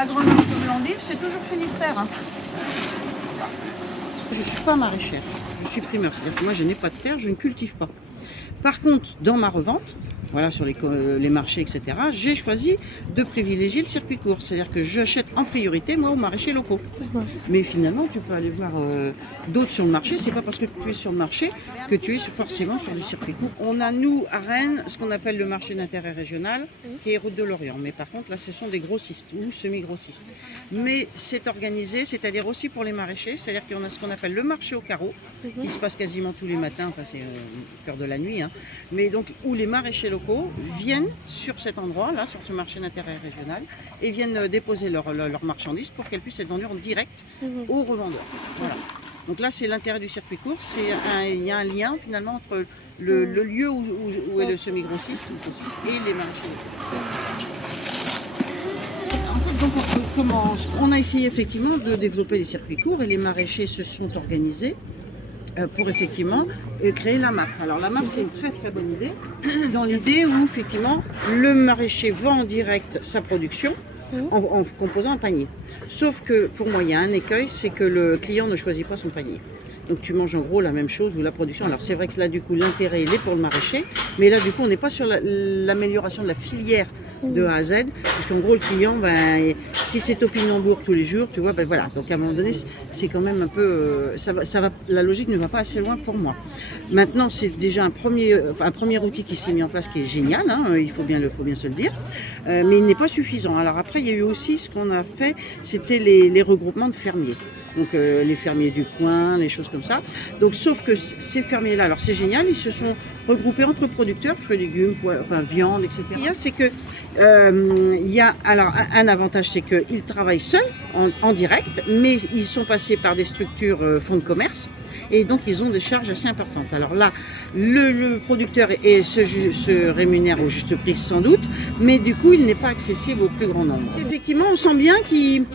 l'agronomie comme l'endive, c'est toujours Finistère. Hein. Je ne suis pas maraîchère, je suis primeur, c'est-à-dire que moi je n'ai pas de terre, je ne cultive pas. Par contre, dans ma revente, voilà, sur les marchés, etc., j'ai choisi de privilégier le circuit court. C'est-à-dire que j'achète en priorité, moi, aux maraîchers locaux. Mais finalement, tu peux aller voir d'autres sur le marché. C'est pas parce que tu es sur le marché que tu es forcément sur du circuit court. On a, nous, à Rennes, ce qu'on appelle le marché d'intérêt régional, qui est route de l'Orient. Mais par contre, là, ce sont des grossistes ou semi-grossistes. Mais c'est organisé, c'est-à-dire aussi pour les maraîchers. C'est-à-dire qu'on a ce qu'on appelle le marché au carreau, qui se passe quasiment tous les matins, enfin, c'est au cœur de la nuit. Hein. Mais donc, où les maraîchers locaux viennent sur cet endroit-là, sur ce marché d'intérêt régional, et viennent déposer leurs marchandises pour qu'elles puissent être vendues en direct aux revendeurs. Voilà. Donc là, c'est l'intérêt du circuit court. Il y a un lien finalement entre le lieu où est le semi-grossiste et les maraîchers locaux. En fait, donc, on a essayé effectivement de développer les circuits courts et les maraîchers se sont organisés pour effectivement créer la MAP. Alors la MAP, c'est une très très bonne idée, dans l'idée où effectivement le maraîcher vend en direct sa production en composant un panier. Sauf que pour moi, il y a un écueil, c'est que le client ne choisit pas son panier. Donc tu manges en gros la même chose ou la production. Alors c'est vrai que là du coup l'intérêt il est pour le maraîcher, mais là du coup on n'est pas sur l'amélioration de la filière de A à Z, parce qu'en gros le client, ben, si c'est topinambour tous les jours, tu vois, ben voilà. Donc à un moment donné c'est quand même un peu, la logique ne va pas assez loin pour moi. Maintenant c'est déjà un premier outil qui s'est mis en place qui est génial, hein, il faut bien se le dire, mais il n'est pas suffisant. Alors après il y a eu aussi ce qu'on a fait, c'était les regroupements de fermiers. Donc les fermiers du coin, les choses comme ça. Donc sauf que ces fermiers-là, alors c'est génial, ils se sont regroupés entre producteurs, fruits, légumes, viande, etc. Ce qu'il y a, c'est que il y a alors un avantage, c'est qu'ils travaillent seuls en direct, mais ils sont passés par des structures fonds de commerce et donc ils ont des charges assez importantes. Alors là, le producteur se rémunère au juste prix sans doute, mais du coup il n'est pas accessible au plus grand nombre. Effectivement, on sent bien qu'il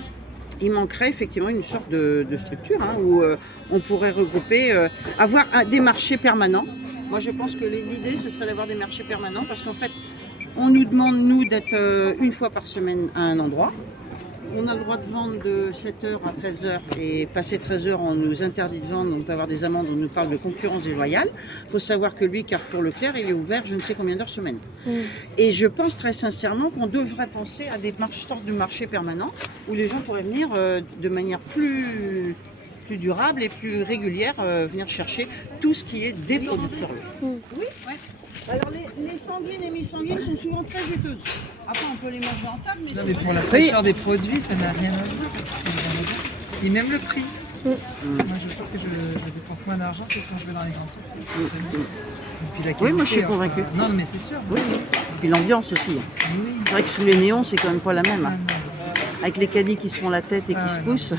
manquerait effectivement une sorte de structure hein, où on pourrait regrouper, avoir des marchés permanents. Moi je pense que l'idée ce serait d'avoir des marchés permanents parce qu'en fait on nous demande nous d'être une fois par semaine à un endroit. On a le droit de vendre de 7h à 13h et passé 13h on nous interdit de vendre, on peut avoir des amendes, on nous parle de concurrence déloyale. Il faut savoir que lui, Carrefour Leclerc, il est ouvert je ne sais combien d'heures semaine. Et je pense très sincèrement qu'on devrait penser à des sortes de marchés permanents où les gens pourraient venir de manière plus durable et plus régulière, venir chercher tout ce qui est des producteurs. Oui, ouais. Alors les sanguines et mi-sanguines sont souvent très juteuses. Après on peut les manger en table, mais... Non mais pour la fraîcheur des produits, ça n'a rien à voir. Et même le prix. Moi je trouve que je dépense moins d'argent que quand je vais dans les grandes surfaces. Et puis la qualité, oui, moi je suis convaincue. Non mais c'est sûr. Oui. Et puis l'ambiance aussi. Oui. C'est vrai que sous les néons, c'est quand même pas la même. Hein. Avec les caddies qui se font la tête et qui se poussent.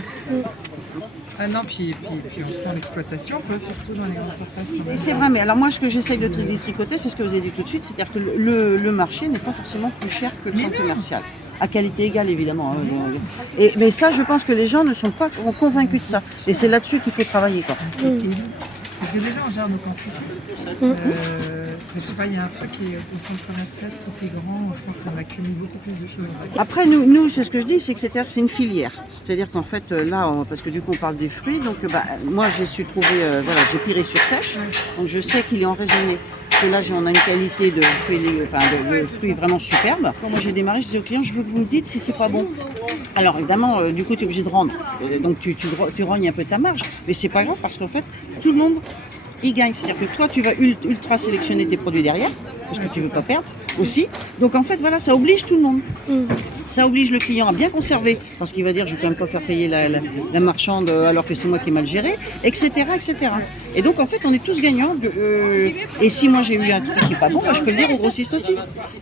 Ah non, puis on sent l'exploitation, surtout dans les grandes surfaces. C'est vrai, mais alors moi, ce que j'essaye de détricoter, c'est ce que vous avez dit tout de suite, c'est-à-dire que le marché n'est pas forcément plus cher que le centre commercial. À qualité égale, évidemment. Hein. Mais ça, je pense que les gens ne sont pas convaincus de ça. Et c'est là-dessus qu'il faut travailler. Quoi. Parce que déjà, on gère nos quantités. Je sais pas, il y a un truc qui est au centre commercial, quand c'est grand, je pense qu'on accumule beaucoup plus de choses. Après, nous c'est ce que je dis, c'est que c'est une filière. C'est-à-dire qu'en fait, là, parce que du coup, on parle des fruits, donc moi, j'ai su trouver, j'ai piré sur sèche, donc je sais qu'il est enraisonné. Parce que là, on a une qualité de fruits vraiment superbe. Quand moi j'ai démarré, je disais aux clients, je veux que vous me dites si c'est pas bon. Alors évidemment, du coup, tu es obligé de rendre. Donc tu rognes un peu ta marge. Mais c'est pas grave parce qu'en fait, tout le monde y gagne. C'est-à-dire que toi, tu vas ultra sélectionner tes produits derrière, parce que tu veux pas perdre aussi. Donc en fait, voilà, ça oblige tout le monde. Ça oblige le client à bien conserver, parce qu'il va dire, je vais quand même pas faire payer la marchande alors que c'est moi qui ai mal géré, etc., etc. Et donc en fait, on est tous gagnants. Et si moi j'ai eu un truc qui n'est pas bon, je peux le dire au grossiste aussi.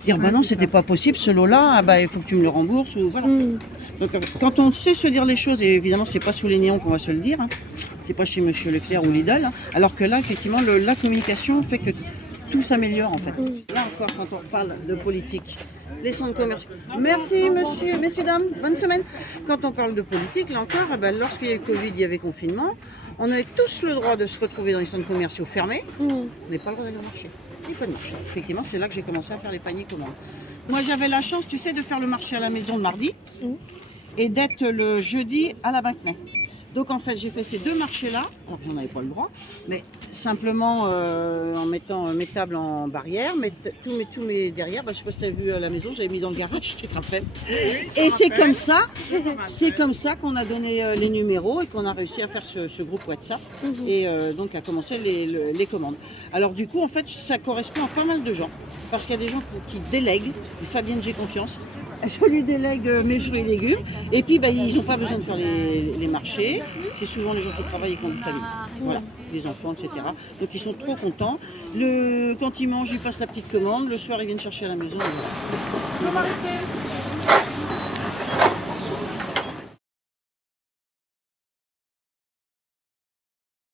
Dire, bah non, c'était pas possible, ce lot-là, il faut que tu me le rembourses. Ou, voilà. Donc quand on sait se dire les choses, et évidemment, c'est pas sous les néons qu'on va se le dire, hein, c'est pas chez Monsieur Leclerc ou Lidl, hein, alors que là, effectivement, la communication fait que tout s'améliore en fait. Là encore, quand on parle de politique, les centres commerciaux. Merci messieurs, dames, bonne semaine. Quand on parle de politique, là encore, lorsqu'il y a eu Covid, il y avait confinement, on avait tous le droit de se retrouver dans les centres commerciaux fermés, on n'est pas le droit d'aller au marché. Il n'y a pas de marché. Effectivement, c'est là que j'ai commencé à faire les paniers commandes. Moi j'avais la chance, tu sais, de faire le marché à la maison le mardi. et d'être le jeudi à la Banque Mai. Donc en fait, j'ai fait ces 2 marchés-là, alors que j'en avais pas le droit, mais simplement en mettant mes tables en barrière, tous mes derrière, je sais pas si tu as vu à la maison, j'avais mis dans le garage, tu te rappelles. Et c'est comme ça qu'on a donné les numéros et qu'on a réussi à faire ce groupe WhatsApp et donc à commencer les commandes. Alors du coup, en fait, ça correspond à pas mal de gens, parce qu'il y a des gens qui délèguent, Fabienne, j'ai confiance. Je lui délègue mes fruits et légumes. Et puis, ils n'ont pas besoin de faire les marchés. C'est souvent les gens qui travaillent et qui ont des familles. Voilà, les enfants, etc. Donc, ils sont trop contents. Quand ils mangent, ils passent la petite commande. Le soir, ils viennent chercher à la maison. Voilà. Bonjour Marie-Thé.